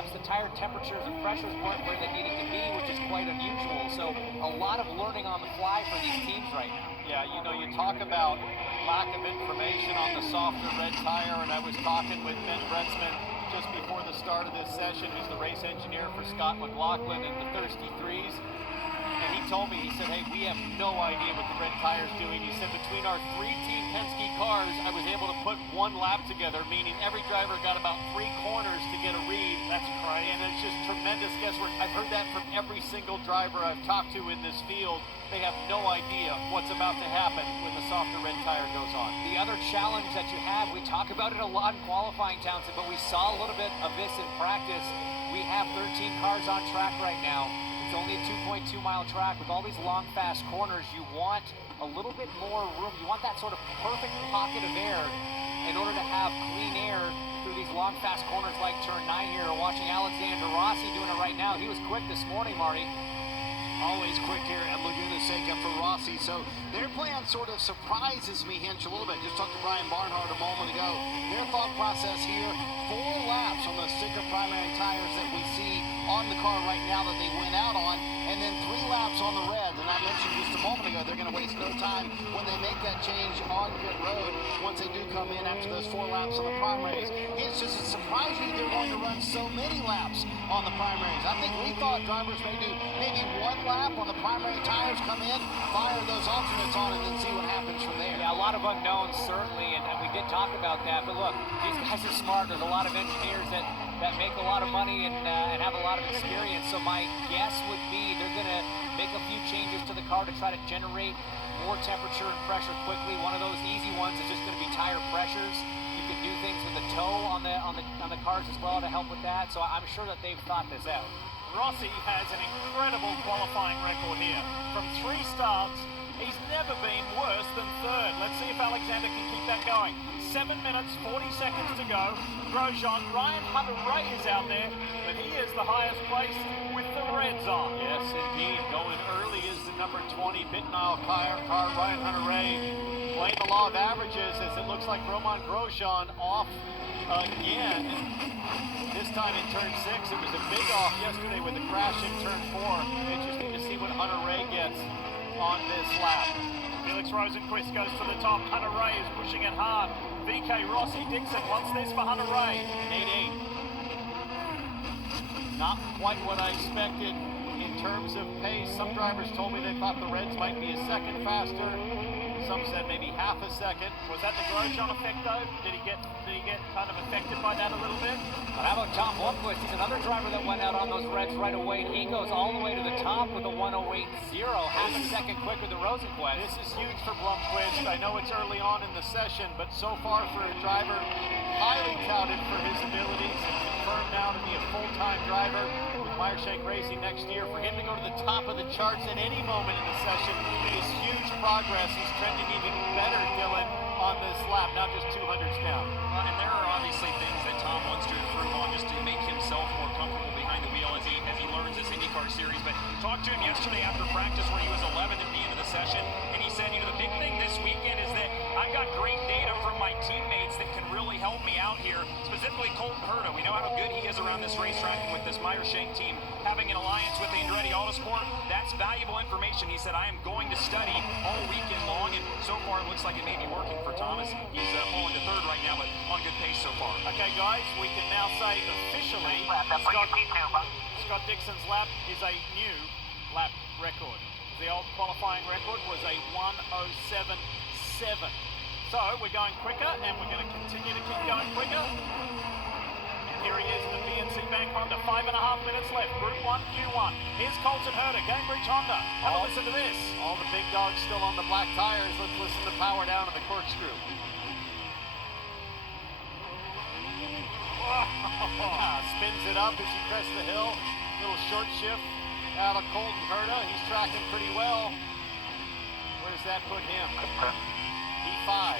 laps, the tire temperatures and pressures weren't where they needed to be, which is quite unusual. So a lot of learning on the fly for these teams right now. Yeah, you know, you talk about lack of information on the softer red tire, and I was talking with Ben Bretzman just before the start of this session, who's the race engineer for Scott McLaughlin in the Thirsty Threes. And he told me, he said, hey, we have no idea what the red tire's doing. He said between our 3 Team Penske cars, I was able to put 1 lap together, meaning every driver got about 3 corners to get a read. That's crazy. And it's just tremendous guesswork. I've heard that from every single driver I've talked to in this field. They have no idea what's about to happen when the softer red tire goes on. The other challenge that you have, we talk about it a lot in qualifying, Townsend, but we saw a little bit of this in practice. We have 13 cars on track right now. It's only a 2.2-mile track with all these long, fast corners. You want a little bit more room. You want that sort of perfect pocket of air in order to have clean air through these long, fast corners like turn 9 here. We're watching Alexander Rossi doing it right now. He was quick this morning, Marty. Always quick here at Laguna Seca for Rossi. So their plan sort of surprises me, Hinch, a little bit. Just talked to Brian Barnhart a moment ago. Their thought process here, 4 laps on those sticker primary tires that we see on the car right now that they went out on, and then 3 laps on the red. And I mentioned just a moment ago, they're going to waste no time when they make that change on pit road once they do come in after those 4 laps on the primaries. It's just surprising they're going to run so many laps on the primaries. I think we thought drivers may do maybe 1 lap on the primary tires, come in, fire those alternates on, and then see what happens from there. Yeah, a lot of unknowns, certainly, and we did talk about that. But look, these guys are smart. There's a lot of engineers that make a lot of money and have a lot of experience. So my guess would be they're going to make a few changes to the car to try to generate more temperature and pressure quickly. One of those easy ones is just going to be tire pressures. You can do things with the toe on the cars as well to help with that. So I'm sure that they've thought this out. Rossi has an incredible qualifying record here. From 3 starts, he's never been worse than 3rd. Let's see if Alexander can keep that going. 7 minutes, 40 seconds to go. Grosjean, Ryan Hunter-Reay is out there, but he is the highest placed with the reds on. Yes, indeed. Going early is the number 20 Bittenau car, Ryan Hunter-Reay. Playing the law of averages as it looks like Romain Grosjean off again. This time in turn 6, it was a big off yesterday with a crash in turn 4. Interesting to see what Hunter-Reay gets on this lap. Felix Rosenquist goes to the top. Hunter-Reay is pushing it hard. VK Rossi Dixon wants this for Hunter-Reay. 8-8. Not quite what I expected in terms of pace. Some drivers told me they thought the Reds might be a second faster. Some said maybe half a second. Was that the Grosjean effect though? Did he get kind of affected by that a little bit? But how about Tom Blomqvist? He's another driver that went out on those reds right away, and he goes all the way to the top with a 1:08.0, half a second quicker than Rosenquist. This is huge for Blomqvist. I know it's early on in the session, but so far for a driver highly touted for his abilities and confirmed now to be a full-time driver with Meyershank Racing next year, for him to go to the top of the charts at any moment in the session is huge progress. He's trending even better, Dylan, on this lap, not just 200s down. And there are obviously things that Tom wants to improve on just to make himself more comfortable behind the wheel as he learns this IndyCar series. But talked to him yesterday after practice where he was 11th at the end of the session, and he said, you know, the big thing this weekend is that I've got great data from my teammates that can really help me out here, specifically Colton Herta. We know how good he is around this racetrack and with this Meyershank team having an alliance with Andretti Autosport. That's valuable information. He said, I am going to study all weekend long, and so far it looks like it may be working for Thomas. He's falling to 3rd right now, but on good pace so far. Okay, guys, we can now say officially Scott Dixon's lap is a new lap record. The old qualifying record was a 1:07.7. So we're going quicker, and we're going to continue to keep going quicker. And here he is in the BNC Bank Honda, 5.5 minutes left, Group 1, Q1. Here's Colton Herta, Cambridge Honda. Have a listen to this. All the big dogs still on the black tires. Let's listen to power down on the corkscrew. Spins it up as he crests the hill. Little short shift out of Colton Herta. He's tracking pretty well. Where's that put him? P5.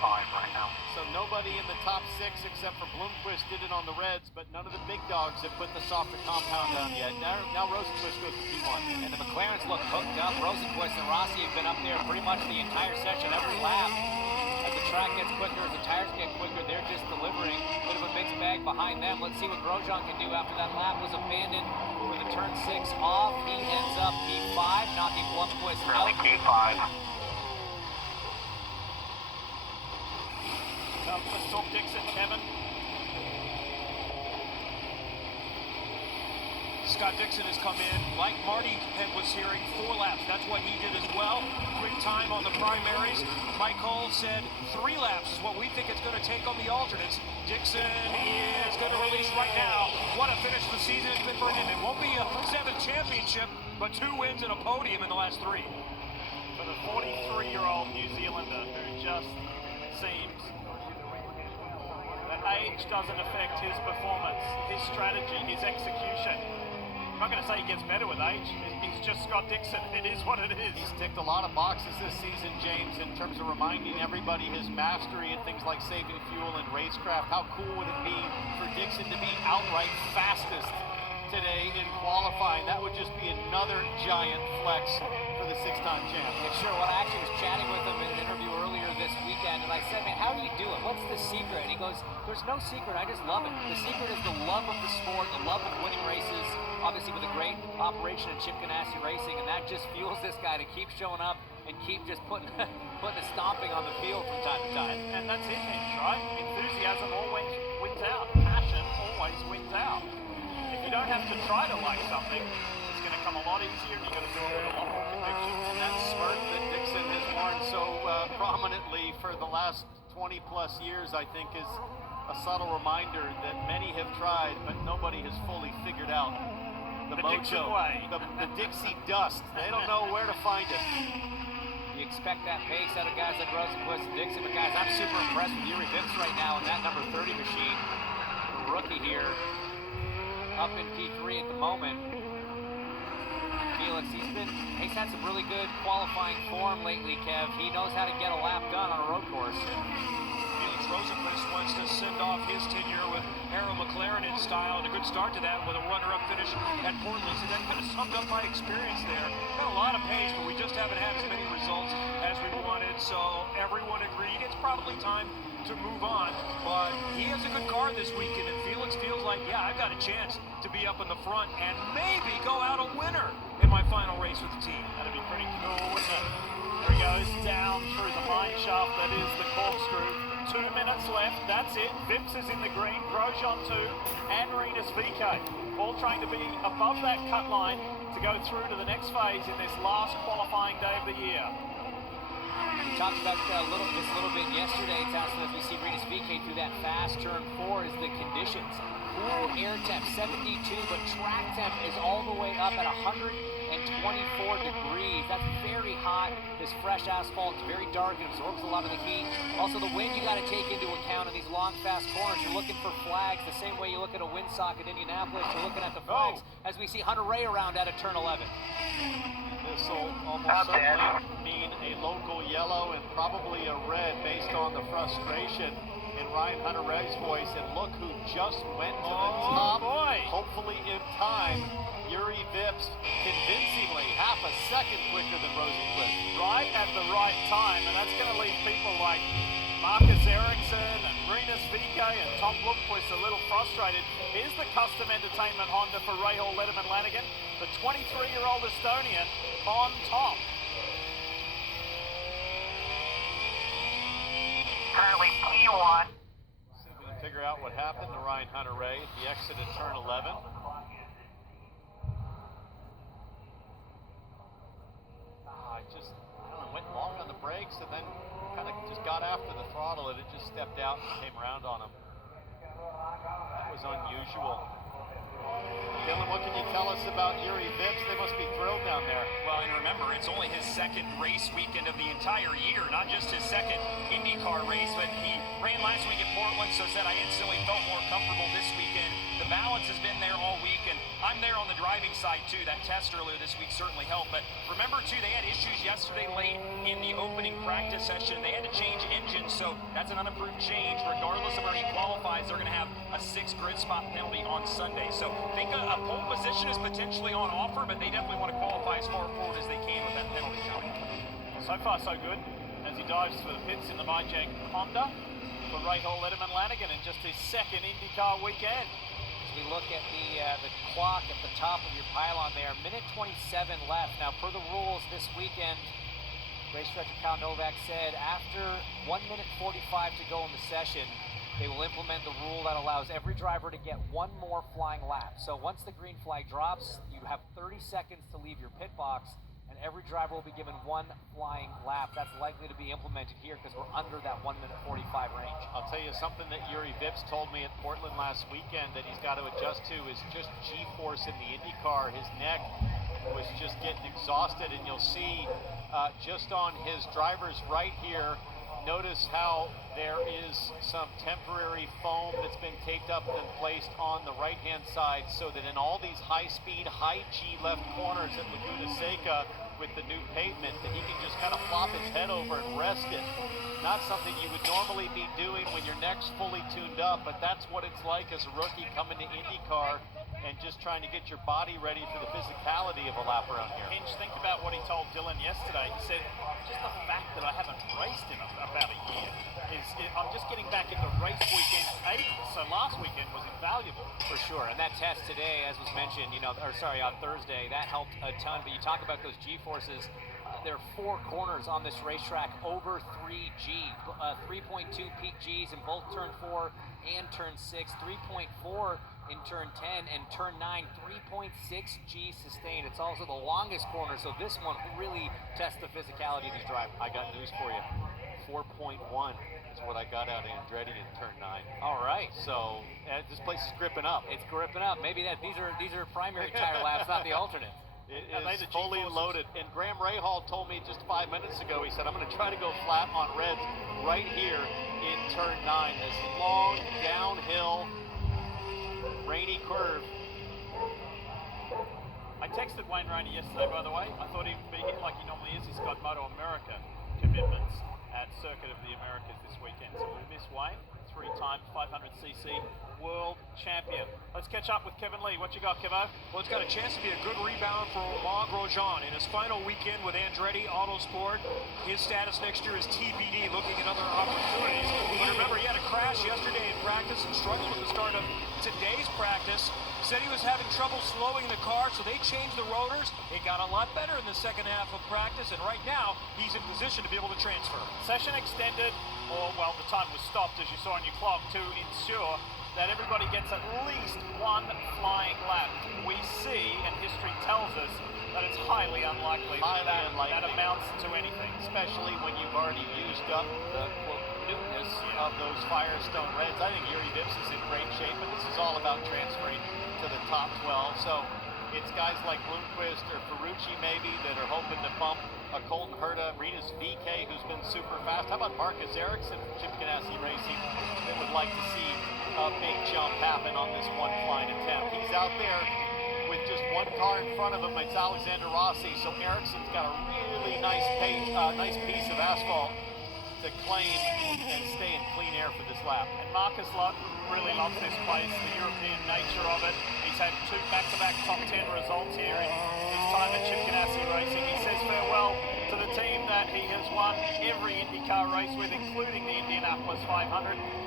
Right now. So nobody in the top 6 except for Blomqvist did it on the Reds, but none of the big dogs have put the softer compound down yet. Now Rosenquist goes to P1. And the McLarens look hooked up. Rosenquist and Rossi have been up there pretty much the entire session, every lap. As the track gets quicker, as the tires get quicker, they're just delivering. A bit of a mixed bag behind them. Let's see what Grosjean can do after that lap was abandoned for the turn 6 off. He ends up P5, knocking Blomqvist out. Currently P5. Let's talk Dixon, Kevin. Scott Dixon has come in, like Marty was hearing, 4 laps. That's what he did as well. Quick time on the primaries. Mike Hull said 3 laps is what we think it's going to take on the alternates. Dixon is going to release right now. What a finish the season has been for him. It won't be a 7th championship, but 2 wins and a podium in the last 3. For the 43-year-old New Zealander who just seems that age doesn't affect his performance, his strategy, his execution. I'm not going to say he gets better with age. He's just Scott Dixon. It is what it is. He's ticked a lot of boxes this season, James, in terms of reminding everybody his mastery in things like saving fuel and racecraft. How cool would it be for Dixon to be outright fastest today in qualifying? That would just be another giant flex for the 6-time champ. Yeah, sure. Well, I actually was chatting with him in an interview earlier this weekend, and I said, man, how do you do it? What's the secret? And he goes, there's no secret. I just love it. The secret is the love of the sport, the love of winning races, obviously with a great operation in Chip Ganassi Racing, and that just fuels this guy to keep showing up and keep just putting a stomping on the field from time to time. And that's it, Mitch, right? Enthusiasm always wins out. Passion always wins out. If you don't have to try to like something, it's going to come a lot easier, and you've got to do it with a lot more conviction. And that smirk that Dixon has worn so prominently for the last 20 plus years, I think, is a subtle reminder that many have tried, but nobody has fully figured out the Dixon mojo, way. the Dixie dust. They don't know where to find it. You expect that pace out of guys like Rosenquist and Dixon, but guys, I'm super impressed with Yuri Vips right now in that number 30 machine. The rookie here, up in P3 at the moment. Felix, he's had some really good qualifying form lately, Kev. He knows how to get a lap done on a road course. Felix Rosenquist wants to send off his tenure with Arrow McLaren in style, and a good start to that with a runner-up finish at Portland. So that kind of summed up my experience there. Got a lot of pace, but we just haven't had as many results as we wanted. So everyone agreed it's probably time to move on. But he has a good car this weekend, and Felix feels like, yeah, I've got a chance to be up in the front and maybe go out a winner in my final race with the team. That'd be pretty cool, wouldn't it? There he goes, down through the mine shaft that is the corkscrew. 2 minutes left, that's it. Vips is in the green, Grosjean 2, and Rinus VK. All trying to be above that cut line to go through to the next phase in this last qualifying day of the year. We talked about this a little bit yesterday, Tassel, as we see Rinus VK through that fast turn 4 is the conditions. Cool air temp, 72, but track temp is all the way up at 124 degrees. That's very hot. This fresh asphalt is very dark and absorbs a lot of the heat. Also, the wind you got to take into account in these long, fast corners. You're looking for flags the same way you look at a windsock at Indianapolis. You're looking at the flags as we see Hunter Ray around at a turn 11. This will almost certainly mean a local yellow and probably a red based on the frustration in Ryan Hunter-Reay's voice. And look who just went to the top, hopefully in time. Yuri Vips convincingly half a second quicker than Rosenquist. Right at the right time, and that's going to leave people like Marcus Ericsson and Rinus VK and Tom Blomqvist a little frustrated. Here's the Custom Entertainment Honda for Rahal Letterman Lanigan, the 23-year-old Estonian on top. Currently P1. See if we can figure out what happened to Ryan Hunter-Reay at the exit at turn 11. I don't know, went long on the brakes and then kind of just got after the throttle and it just stepped out and came around on him. That was unusual. Dylan, what can you tell us about Yuri Vips? They must be thrilled down there. Well, and remember, it's only his second race weekend of the entire year, not just his second Indycar race, but he ran last week at Portland, so said I instantly felt more comfortable this weekend. The balance has been there all week, and I'm there on the driving side too. That test earlier this week certainly helped, but remember too, they had issues yesterday late in the opening practice session. They had to change engines, so that's an unapproved change. Regardless of where he qualifies, they're going to have a 6 grid spot penalty on Sunday. So I think a pole position is potentially on offer, but they definitely want to qualify as far forward as they can with that penalty coming. So far, so good. as he dives for the pits in the MyJag Honda for Rahal Letterman Lanigan in just his second IndyCar weekend. As we look at the clock at the top of your pylon there, minute 27 left. Now, per the rules this weekend, race director Kyle Novak said after 1 minute 45 to go in the session, they will implement the rule that allows every driver to get one more flying lap. So once the green flag drops, you have 30 seconds to leave your pit box, and every driver will be given one flying lap. That's likely to be implemented here because we're under that 1 minute 45 range. I'll tell you something that Yuri Vips told me at Portland last weekend that he's got to adjust to is just G-force in the IndyCar. His neck was just getting exhausted, and you'll see just on his driver's right here, notice how there is some temporary foam that's been taped up and placed on the right-hand side so that in all these high-speed, high-G left corners at Laguna Seca with the new pavement, that he can just kind of flop his head over and rest it. Not something you would normally be doing when your neck's fully tuned up, but that's what it's like as a rookie coming to IndyCar and just trying to get your body ready for the physicality of a lap around here. Hinch, think about what he told Dylan yesterday. He said, just the fact that I haven't raced in about a year I'm just getting back into race weekend cadence. So last weekend was invaluable. For sure, and that test today, as was mentioned, on Thursday, that helped a ton. But you talk about those G-forces, there are 4 corners on this racetrack over 3G, 3.2 peak Gs in both turn 4 and turn 6, 3.4 in turn 10, and turn 9, 3.6 G sustained. It's also the longest corner, so this one really tests the physicality of these drivers. I got news for you. 4.1 is what I got out of Andretti in turn 9. All right. So this place is gripping up. It's gripping up. Maybe these are primary tire laps, not the alternate. It is fully loaded. And Graham Rahal told me just 5 minutes ago, he said, I'm going to try to go flat on reds right here in turn 9. This long downhill rainy curve. I texted Wayne Rainey yesterday, by the way. I thought he'd be hit like he normally is. He's got Moto America commitments at Circuit of the Americas this weekend. So we'll miss Wayne, 3-time 500cc world champion. Let's catch up with Kevin Lee. What you got, Kevo? Well, it's got a chance to be a good rebound for Romain Grosjean in his final weekend with Andretti Autosport. His status next year is TBD, looking at other opportunities. But remember, he had a crash yesterday in practice and struggled at the start of today's practice. Said he was having trouble slowing the car, so they changed the rotors. It got a lot better in the second half of practice, and right now, he's in position to be able to transfer. Session extended, or, well, the time was stopped, as you saw on your clock, to ensure that everybody gets at least one flying lap. We see, and history tells us, that it's highly unlikely that amounts to anything. Especially when you've already used up the quote newness of those Firestone Reds. I think Yuri Vips is in great shape, but this is all about transferring to the top 12. So it's guys like Bloomquist or Ferrucci maybe that are hoping to bump a Colton Herta, Rinus VK, who's been super fast. How about Marcus Ericsson from Chip Ganassi Racing that would like to see a big jump happen on this one flying attempt? He's out there with just one car in front of him. It's Alexander Rossi. So Ericsson's got a really nice piece of asphalt to claim and stay in clean air for this lap. And Marcus really loves this place, the European nature of it. He's had 2 back-to-back top 10 results here in his time at Chip Ganassi Racing. He says farewell to the team that he has won every IndyCar race with, including the Indianapolis 500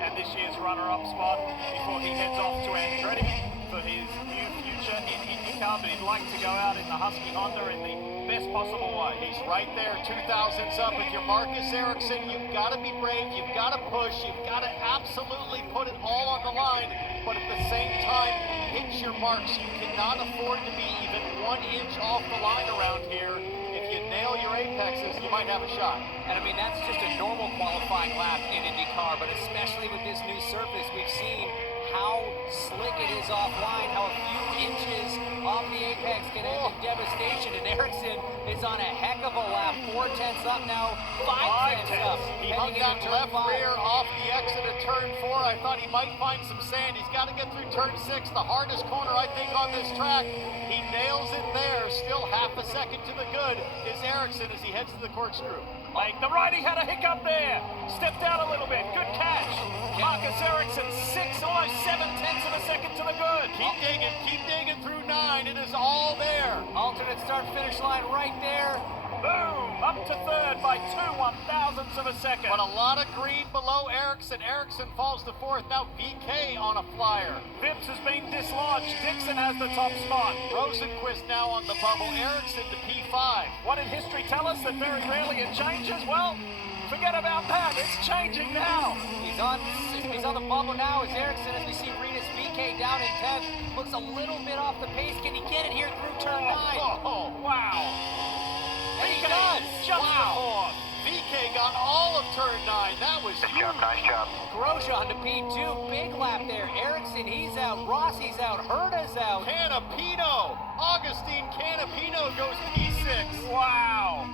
and this year's runner-up spot before he heads off to Andretti for his new future in IndyCar. But he'd like to go out in the Husky Honda in the best possible way. He's right there, 2000s up. If you're Marcus Ericsson, you've got to be brave, you've got to push, you've got to absolutely put it all on the line, but at the same time, hit your marks. You cannot afford to be even 1 inch off the line around here. If you nail your apexes, you might have a shot. And I mean, that's just a normal qualifying lap in IndyCar, but especially with this new surface, we've seen how slick it is offline, how a few inches off the apex can end in devastation, and Ericsson is on a heck of a lap. 4/10 up now, 5/10 up. He hung that left rear off the exit of turn 4. I thought he might find some sand. He's got to get through turn 6, the hardest corner I think on this track. He nails it there. Still half a second to the good is Ericsson as he heads to the corkscrew. Like the righty had a hiccup there. Stepped out a little bit. Good catch. Marcus Ericsson, 6, almost 7/10 of a second to the good. Keep digging through 9. It is all there. Alternate start finish line right there. Boom! Up to third by 2/1000ths of a second. But a lot of green below Ericsson. Ericsson falls to fourth. Now VK on a flyer. Vips has been dislodged. Dixon has the top spot. Rosenquist now on the bubble. Ericsson to P5. What did history tell us? That very rarely it changes? Well, forget about that. It's changing now. He's on the bubble now as Ericsson, as we see Rinus VK down in 10th. Looks a little bit off the pace. Can he get it here through turn 9? Oh, Wow. And he does. Just wow. VK got all of turn 9. That was huge. Nice job. Grosjean to P2. Big lap there. Ericsson, he's out. Rossi's out. Herta's out. Canapino. Agustin Canapino goes P6. Wow.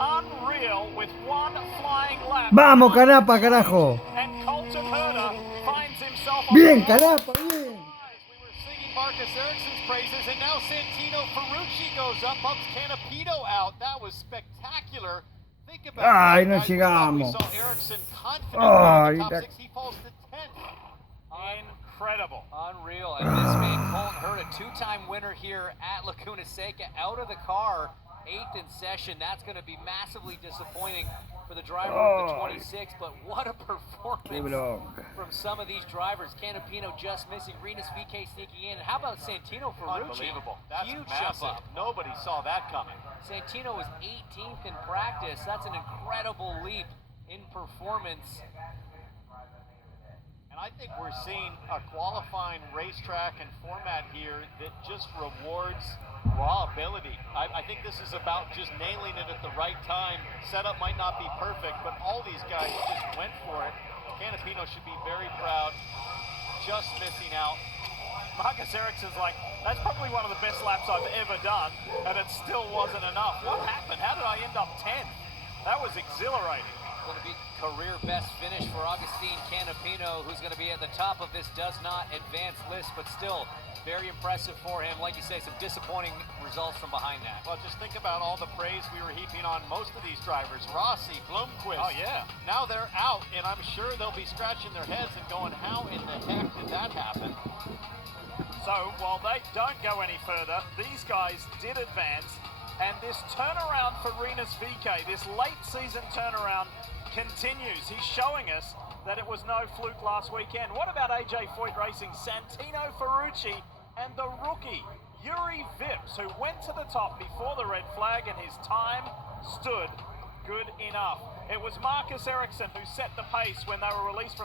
Unreal with one flying lap. Vamos, Canapa, carajo. And Colton Herta finds himself Bien, on Canapa, bien. We were singing Marcus Ericsson's praises, and now Santino Ferrucci goes up, bumps Canapino out. That was spectacular. Think about Ay, that, no guys. llegamos. We saw Ericsson confident Ay, in the top that- 6. He falls to 10th. Incredible. Unreal. And this man, Colton Herta, two-time winner here at Laguna Seca, out of the car, 8th in session. That's going to be massively disappointing for the driver of the 26, but what a performance from some of these drivers. Canapino just missing, Rinus VK sneaking in. And how about Santino Ferrucci? Unbelievable. That's Huge massive. jump up. Nobody saw that coming. Santino was 18th in practice. That's an incredible leap in performance. And I think we're seeing a qualifying racetrack and format here that just rewards raw ability. I think this is about just nailing it at the right time. Setup might not be perfect, but all these guys just went for it. Canapino should be very proud. Just missing out. Marcus Ericsson's like, that's probably one of the best laps I've ever done, and it still wasn't enough. What happened? How did I end up 10th? That was exhilarating. Going to be career best finish for Agustin Canapino, who's going to be at the top of this does not advance list, but still very impressive for him. Like you say, some disappointing results from behind that. Well, just think about all the praise we were heaping on most of these drivers. Rossi, Blomqvist. Oh, yeah. Now they're out, and I'm sure they'll be scratching their heads and going, how in the heck did that happen? So, while they don't go any further, these guys did advance, and this turnaround for Rinus VK, this late season turnaround, continues. He's showing us that it was no fluke last weekend. What about AJ Foyt Racing, Santino Ferrucci, and the rookie, Yuri Vips, who went to the top before the red flag, and his time stood good enough. It was Marcus Ericsson who set the pace when they were released from